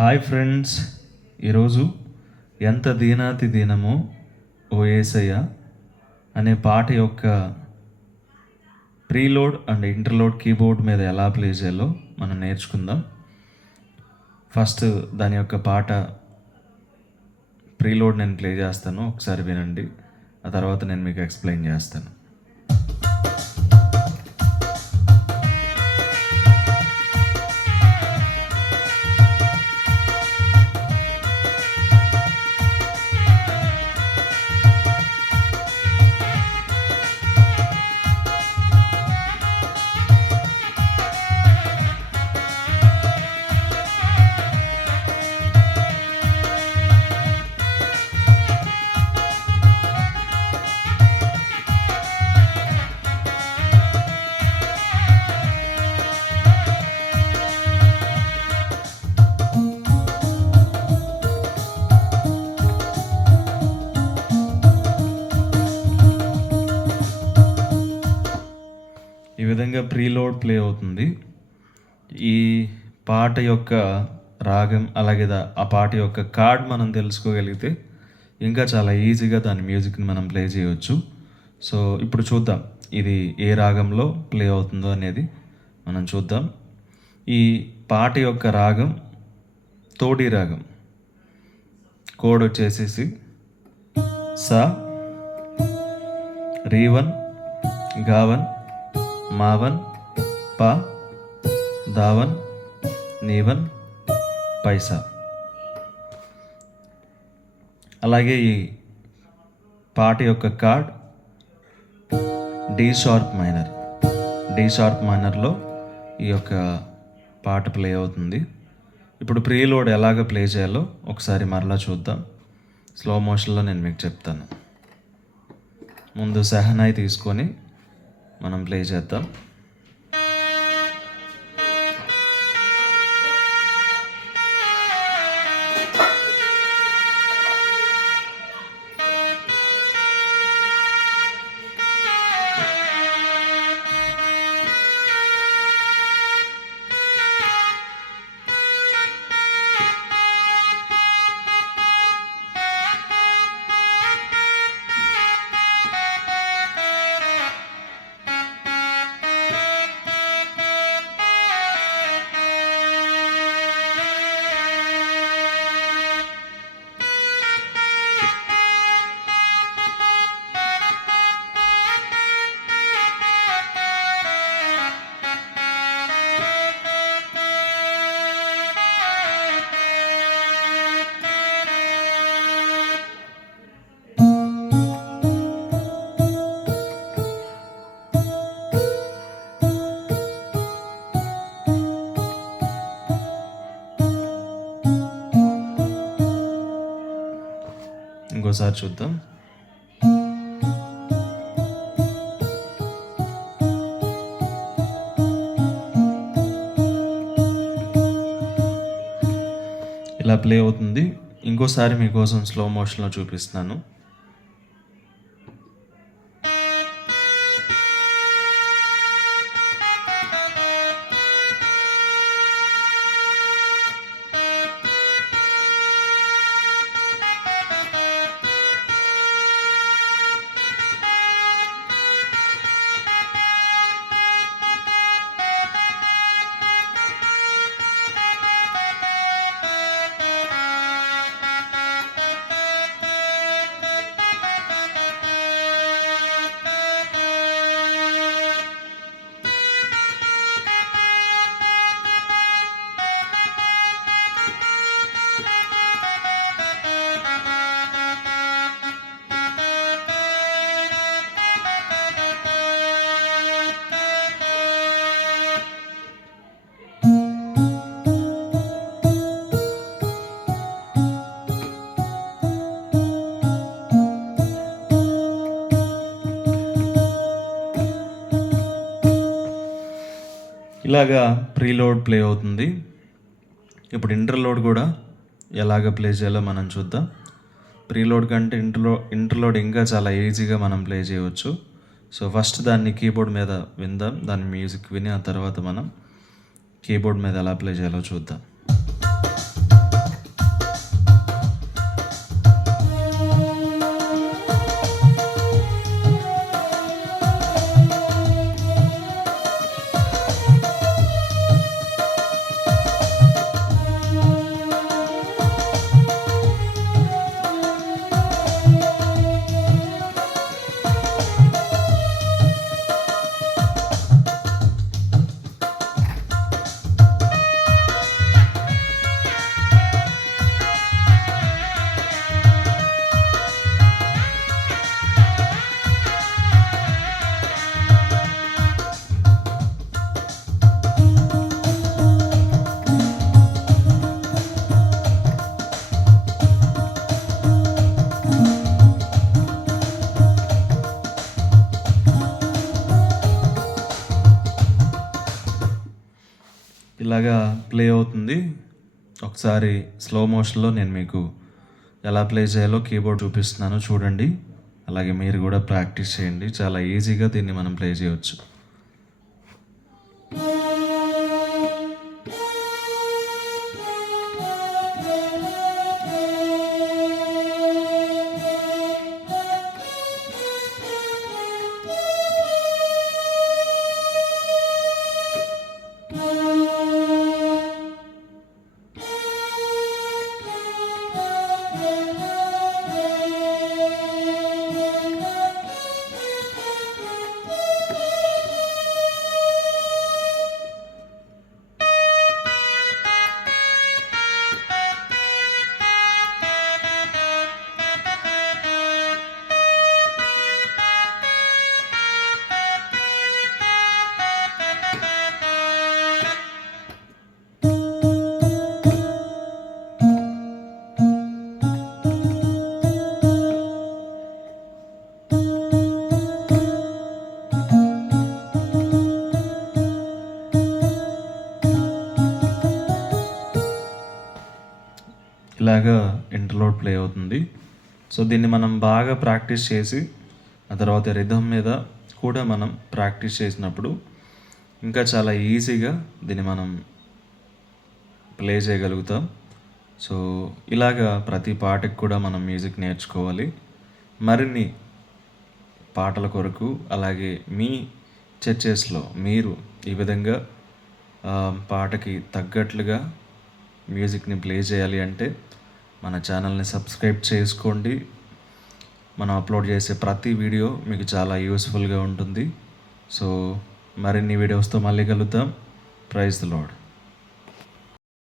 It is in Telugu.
హాయ్ ఫ్రెండ్స్, ఈరోజు ఎంత దీనాతి దీనమో ఓ యేసయ్య అనే పాట యొక్క ప్రీలోడ్ అండ్ ఇంటర్లోడ్ కీబోర్డ్ మీద ఎలా ప్లే చేయాలో మనం నేర్చుకుందాం. ఫస్ట్ దాని యొక్క పాట ప్రీలోడ్ నేను ప్లే చేస్తాను, ఒకసారి వినండి. ఆ తర్వాత నేను మీకు ఎక్స్ప్లెయిన్ చేస్తాను. ఈ విధంగా ప్రీలోడ్ ప్లే అవుతుంది. ఈ పాట యొక్క రాగం అలాగే ఆ పాట యొక్క కార్డ్ మనం తెలుసుకోగలిగితే ఇంకా చాలా ఈజీగా దాని మ్యూజిక్ని మనం ప్లే చేయవచ్చు. సో ఇప్పుడు చూద్దాం ఇది ఏ రాగంలో ప్లే అవుతుందో అనేది మనం చూద్దాం. ఈ పాట యొక్క రాగం తోడి రాగం. కోడ్ వచ్చేసేసి సా, రీవన్, గావన్, మావన్, పా, దావన్, నీవన్, పైసా. అలాగే ఈ పాట యొక్క chord D sharp minor. D sharp మైనర్లో ఈ యొక్క పాట ప్లే అవుతుంది. ఇప్పుడు ప్రీలోడ్ ఎలాగ ప్లే చేయాలో ఒకసారి మరలా చూద్దాం. స్లో మోషన్లో నేను మీకు చెప్తాను. ముందు సెహనాయి తీసుకొని మనం ప్లే చేద్దాం. ఇంకోసారి చూద్దాం. ఇలా ప్లే అవుతుంది. ఇంకోసారి మీకోసం స్లో మోషన్లో చూపిస్తున్నాను. ఇలాగా ప్రీలోడ్ ప్లే అవుతుంది. ఇప్పుడు ఇంటర్లోడ్ కూడా ఎలాగ ప్లే చేయాలో మనం చూద్దాం. ప్రీలోడ్ కంటే ఇంటర్లోడ్ ఇంకా చాలా ఈజీగా మనం ప్లే చేయవచ్చు. సో ఫస్ట్ దాన్ని కీబోర్డ్ మీద విందాం, దాని మ్యూజిక్ విని ఆ తర్వాత మనం కీబోర్డ్ మీద ఎలా ప్లే చేయాలో చూద్దాం. ఇలాగా ప్లే అవుతుంది. ఒకసారి స్లో మోషన్లో నేను మీకు ఎలా ప్లే చేయాలో కీబోర్డ్ చూపిస్తున్నాను చూడండి. అలాగే మీరు కూడా ప్రాక్టీస్ చేయండి. చాలా ఈజీగా దీన్ని మనం ప్లే చేయవచ్చు. ఇలాగా ఇంటర్లోడ్ ప్లే అవుతుంది. సో దీన్ని మనం బాగా ప్రాక్టీస్ చేసి ఆ తర్వాత రిథమ్ మీద కూడా మనం ప్రాక్టీస్ చేసినప్పుడు ఇంకా చాలా ఈజీగా దీన్ని మనం ప్లే చేయగలుగుతాం. సో ఇలాగా ప్రతి పాటకి కూడా మనం మ్యూజిక్ నేర్చుకోవాలి. మరిన్ని పాటల కొరకు అలాగే మీ చర్చెస్లో మీరు ఈ విధంగా పాటకి తగ్గట్లుగా మ్యూజిక్ని ప్లే చేయాలి అంటే మన ఛానల్ని సబ్స్క్రైబ్ చేసుకోండి. మనం అప్లోడ్ చేసే ప్రతి వీడియో మీకు చాలా యూస్ఫుల్గా ఉంటుంది. సో మరిన్ని వీడియోస్తో మళ్ళీ కలుద్దాం. Praise the lord.